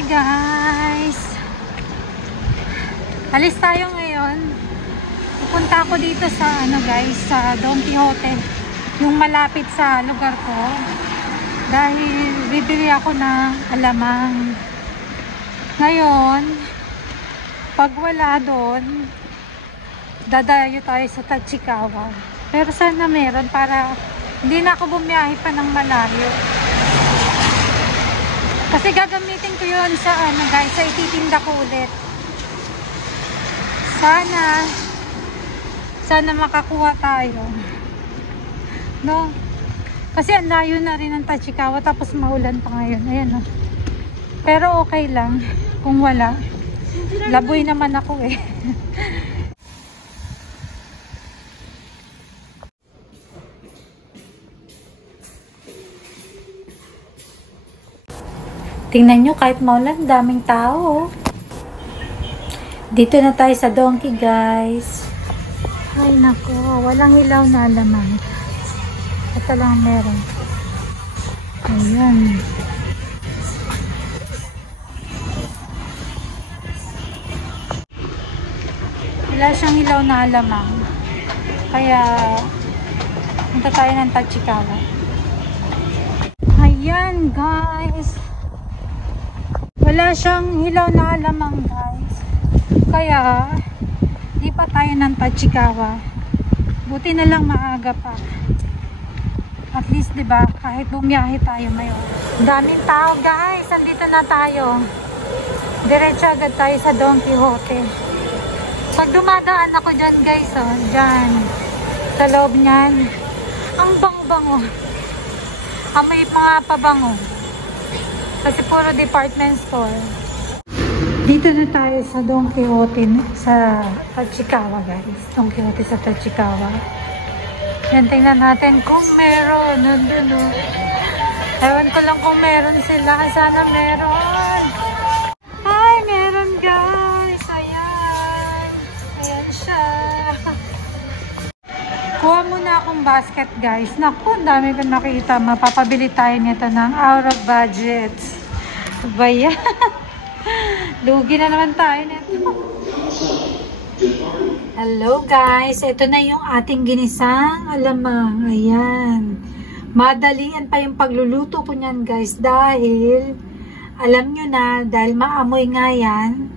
Hi guys! Alis tayo ngayon. Pupunta ako dito sa guys, sa Don Quijote, yung malapit sa lugar ko. Dahil bibili ako ng alamang. Ngayon, pag wala doon, dadayo tayo sa Tachikawa. Pero sana meron para hindi na ako bumiyahe pa ng malayo. Kasi gagamitin ko yun sa guys, sa ititinda ko ulit. Sana makakuha tayo. No? Kasi ang layo na rin ng Tachikawa, tapos maulan pa ngayon. Ayan, no? Pero okay lang kung wala. Laboy naman ako eh. Tingnan nyo, kahit maulan, daming tao. Dito na tayo sa Donkey, guys. Ay, nako. Walang ilaw na alamang. Ito lang meron. Ayan. Wala siyang ilaw na alamang. Kaya, punta tayo ng Tachikawa. Ayan, guys. Wala siyang ilaw na alamang, guys. Kaya, di pa tayo ng Tachikawa. Buti na lang maaga pa. At least, di ba, kahit bumiyahe tayo ngayon. Daming tao, guys. Andito na tayo. Diretso agad tayo sa Don Quijote. Pag dumadaan ako dyan, guys, oh, dyan, sa loob niyan, ang bango-bango. May mga pabango. Kasi puro department store. Dito na tayo sa Don Quijote sa Tachikawa, guys. Don Quijote sa Tachikawa. Yan, tingnan natin kung meron. Nandun, oh. Ewan ko lang kung meron sila. Sana meron. Ay, meron, guys. Ayan. Ayan siya. Kuha muna akong basket, guys. Naku, dami ko nakita. Mapapabili tayo nito ng out of budget. Baya. Lugi na naman tayo nito. Hello, guys. Ito na yung ating ginisang alamang. Ayan. Madalian pa yung pagluluto ko niyan, guys. Dahil, alam nyo na, dahil maamoy nga yan.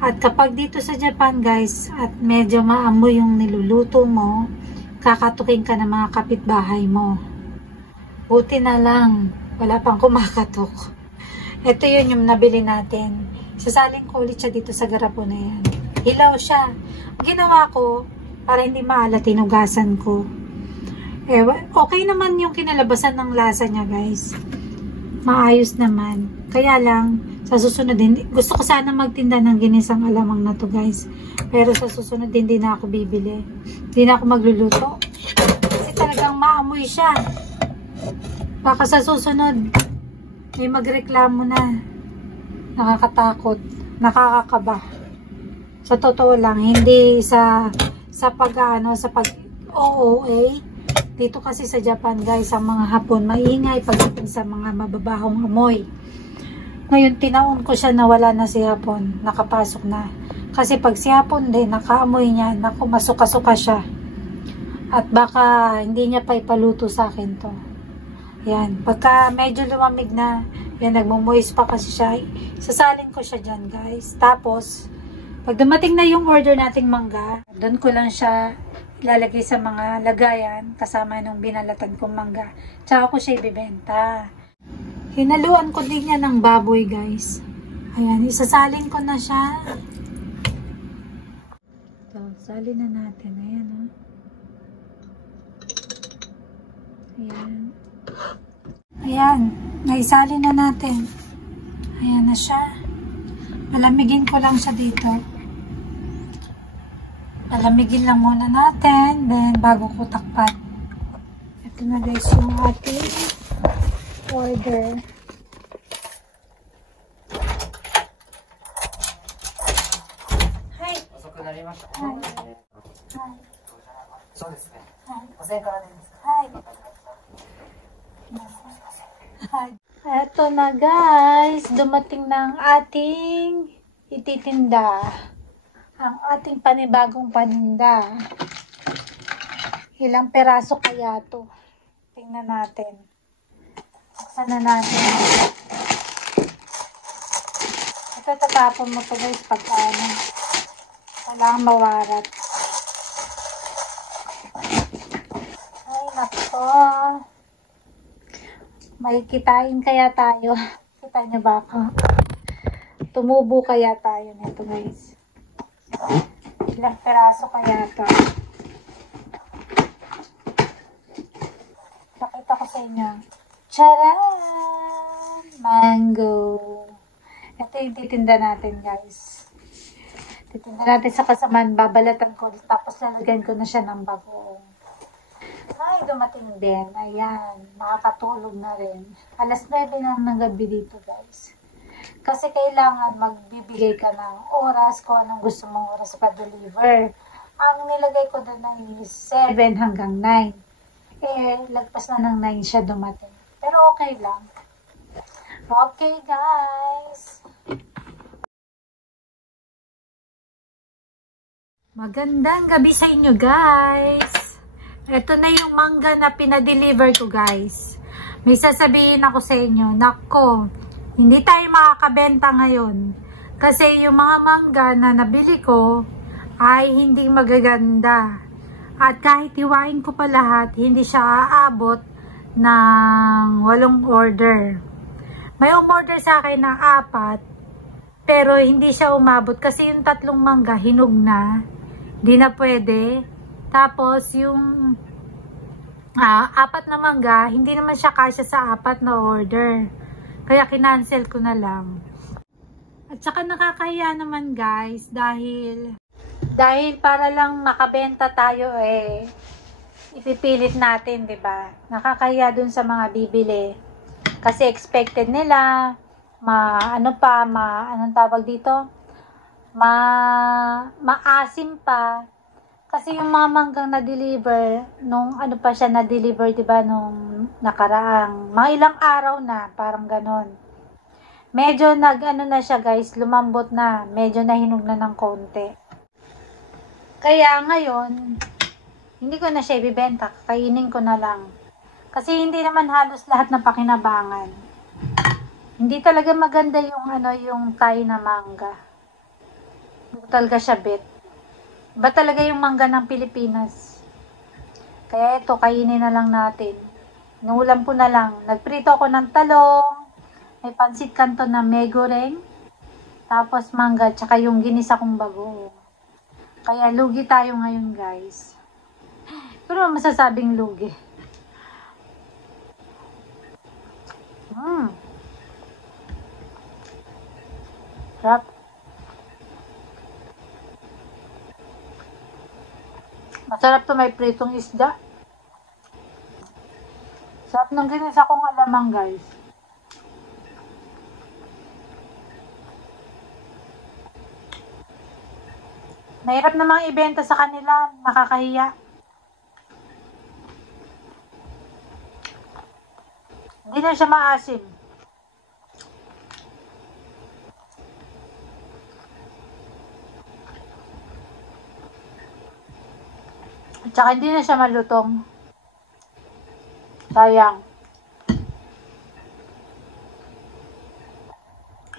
At kapag dito sa Japan, guys, at medyo maamoy yung niluluto mo, kakatukin ka ng mga kapitbahay mo. Buti na lang, wala pang kumakatok. Ito yun yung nabili natin. Sasaling ko ulit siya dito sa garapon na yan. Hilaw siya. Ginawa ko, para hindi maalat, tinugasan ko. Okay naman yung kinalabasan ng lasa niya, guys. Maayos naman. Kaya lang, sa susunod din, gusto ko sana magtinda ng ginisang alamang na to, guys. Pero sa susunod din, hindi na ako bibili. Hindi na ako magluluto. Kasi talagang maamoy siya. Baka sa susunod, may magreklamo na. Nakakatakot. Nakakakaba. Sa totoo lang, hindi sa pag-OOA. Dito kasi sa Japan, guys, ang mga Hapon, maingay pagdating sa mga mababahong amoy. Ngayon, tinaon ko siya na wala na si Hapon. Nakapasok na. Kasi pag si Hapon din, nakaamoy niya, naku, masuka-suka siya. At baka hindi niya pa ipaluto sa akin to. Yan. Pagka medyo lumamig na, yan, nagmumoist pa kasi siya. Sasalin ko siya dyan, guys. Tapos, pag dumating na yung order nating mangga, doon ko lang siya ilalagay sa mga lagayan kasama nung binalatan kong mangga. Tsaka ko siya ibibenta. Hinaluan ko din yan ng baboy, guys. Ayan, isasalin ko na siya. Ito, salin na natin. Ayan, oh. Ayan. Ayan, naisalin na natin. Ayan na siya. Malamigin ko lang siya dito. Malamigin lang muna natin. Then, bago ko takpan. Ito na, guys, yung ating order. Hi. Hi. Hi. Eto na guys, dumating ng ating ititinda. Ang ating panibagong paninda. Ilang peraso kaya to? Tingnan natin. Buksan na natin. Ito, tatapon mo to guys pagka ano. Kailangan mawarat. Ay, nako. May kitain kaya tayo. Kita niyo ba ako? Tumubo kaya tayo nito guys. Ilang peraso kaya to? Pakita ko sa inyo. Charan! Mango. Ito yung titinda natin guys. Titinda natin sa kasamaan. Babalatan ko. Tapos lalagyan ko na siya ng bagoong. Ay, dumating din. Ayan. Makakatulog na rin. Alas 9 na ng gabi dito guys. Kasi kailangan magbibigay ka ng oras kung anong gusto mong oras pa-deliver. Ang nilagay ko doon ay 7 hanggang 9. Lagpas na ng 9 siya dumating. Pero okay lang. Okay guys. Magandang gabi sa inyo guys. Ito na yung mangga na pinadeliver ko guys. May sasabihin ako sa inyo. Nako, hindi tayo makakabenta ngayon. Kasi yung mga mangga na nabili ko ay hindi magaganda. At kahit hiwain ko pa lahat, hindi siya aabot ng 8 order. May umorder sa akin ng 4, pero hindi siya umabot kasi yung 3 mangga hinog na. Hindi na pwede. Tapos yung 4 na mangga, hindi naman siya kasya sa 4 na order. Kaya kinancel ko na lang. At saka nakakahiya naman guys dahil para lang makabenta tayo ipipilit natin, 'di ba? Nakakahiya dun sa mga bibili. Kasi expected nila anong tawag dito? Maasim pa. Kasi yung mga manggang na-deliver, nung pa siya na-deliver, diba, nung nakaraang, mga ilang araw na, parang ganon. Medyo na siya guys, lumambot na, medyo nahinog na ng konti. Kaya ngayon, hindi ko na siya ibibenta, kakainin ko na lang. Kasi hindi naman halos lahat ng pakinabangan. Hindi talaga maganda yung Thai na mangga. Hindi talaga siya bet. Ba talaga yung mangga ng Pilipinas. Kaya ito, kainin na lang natin. Inuulam ko na lang. Nagprito ako ng talong, may pansit kanto na may goreng, tapos mangga, tsaka yung ginisa kong bagoong. Kaya lugi tayo ngayon guys. Pero masasabing lugi. Sarap. Masarap to, may pritong isda. Sarap ng ginisa kong alamang guys. Mahirap namang ibenta sa kanila, nakakahiya. Hindi na siya maasim. At saka hindi na siya malutong. Sayang.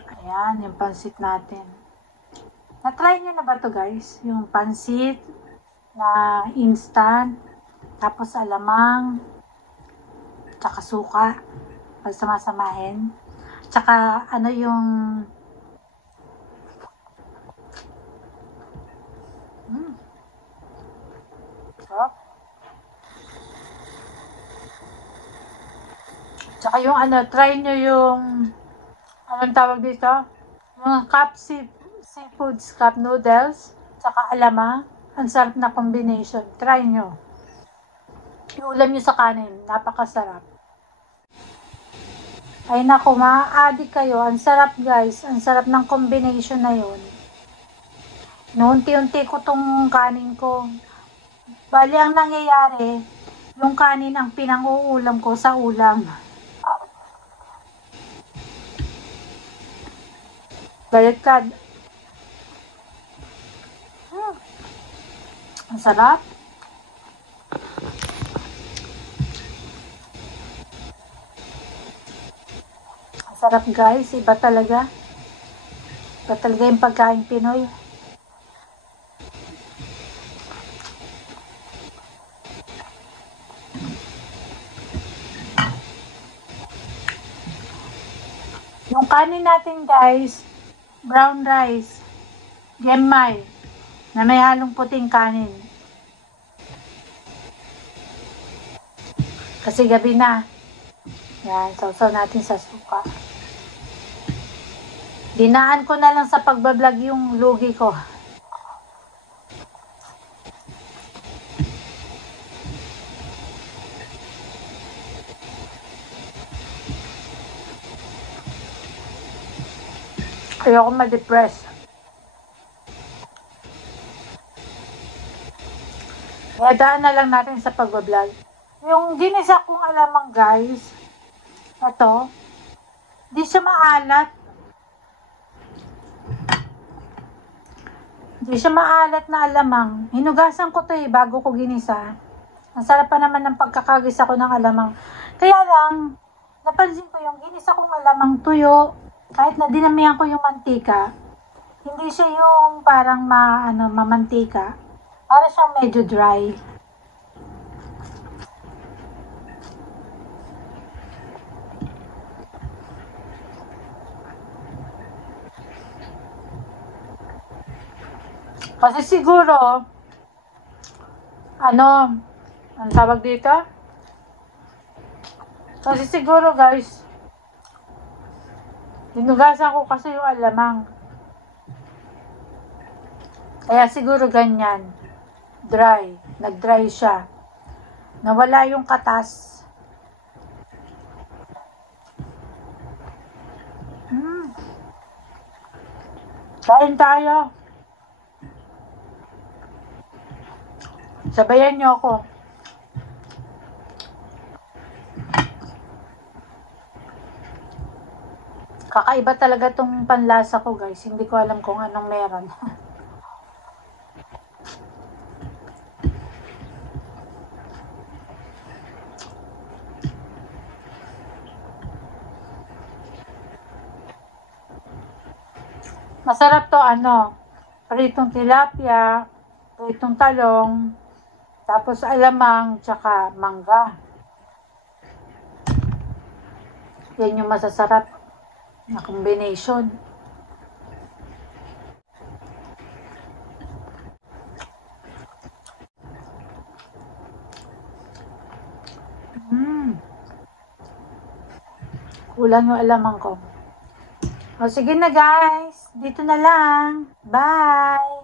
Ayan, yung pansit natin. Na-try nyo na ba to guys? Yung pansit na instant, tapos alamang, tsaka suka, pag samasamahin. Tsaka yung sarap. Tsaka yung try nyo yung anong tawag dito? Yung cup seafoods, cup noodles, tsaka alamang. Ang sarap na combination. Try nyo. Iulam nyo sa kanin. Napakasarap. Ay naku, ma-addict kayo. Ang sarap guys. Ang sarap ng combination na yun. Unti-unti ko tong kanin ko. Bali ang nangyayari, yung kanin ang pinang-uulam ko sa ulam. Baliktad. Ang sarap. Ang sarap guys. Iba talaga. Iba talaga yung pagkain Pinoy. Yung kanin natin guys, brown rice, genmay, na may halong puting kanin. Kasi gabi na. Yan, sausaw natin sa suka. Dinaan ko na lang sa pagbablog yung lugi ko. Ayoko ma-depress. Kaya daan na lang natin sa pagbablog. Yung ginisa kong alamang guys, ito, di siya maalat. Di siya maalat na alamang. Hinugasan ko to bago ko ginisa. Ang sarap pa naman ng pagkakagisa ko ng alamang. Kaya lang, napansin ko yung ginisa kong alamang tuyo, kahit na dinamihan ko yung mantika, hindi siya yung parang mamantika. Para siyang medyo dry. Kasi siguro, ang tawag dito? Kasi siguro guys, hinugasan ko kasi yung alamang. Kaya siguro ganyan. Dry. Nag-dry siya. Nawala yung katas. Kain tayo. Sabayan niyo ako. Kakaiba talaga tong panlasa ko guys. Hindi ko alam kung anong meron. Masarap to pritong tilapia, pritong talong, tapos alamang, tsaka mangga. Yan yung masasarap na combination. Kulang yung alamang ko. O sige na guys, dito na lang. Bye!